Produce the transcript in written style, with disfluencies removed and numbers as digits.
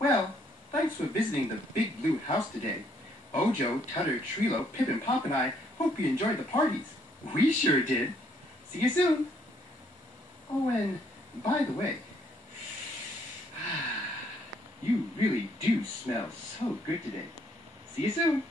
Well, thanks for visiting the Big Blue House today. Ojo, Tutter, Trilo, Pip, and Pop and I hope you enjoyed the parties. We sure did. See you soon. Oh, and by the way, you really do smell so good today. See you soon.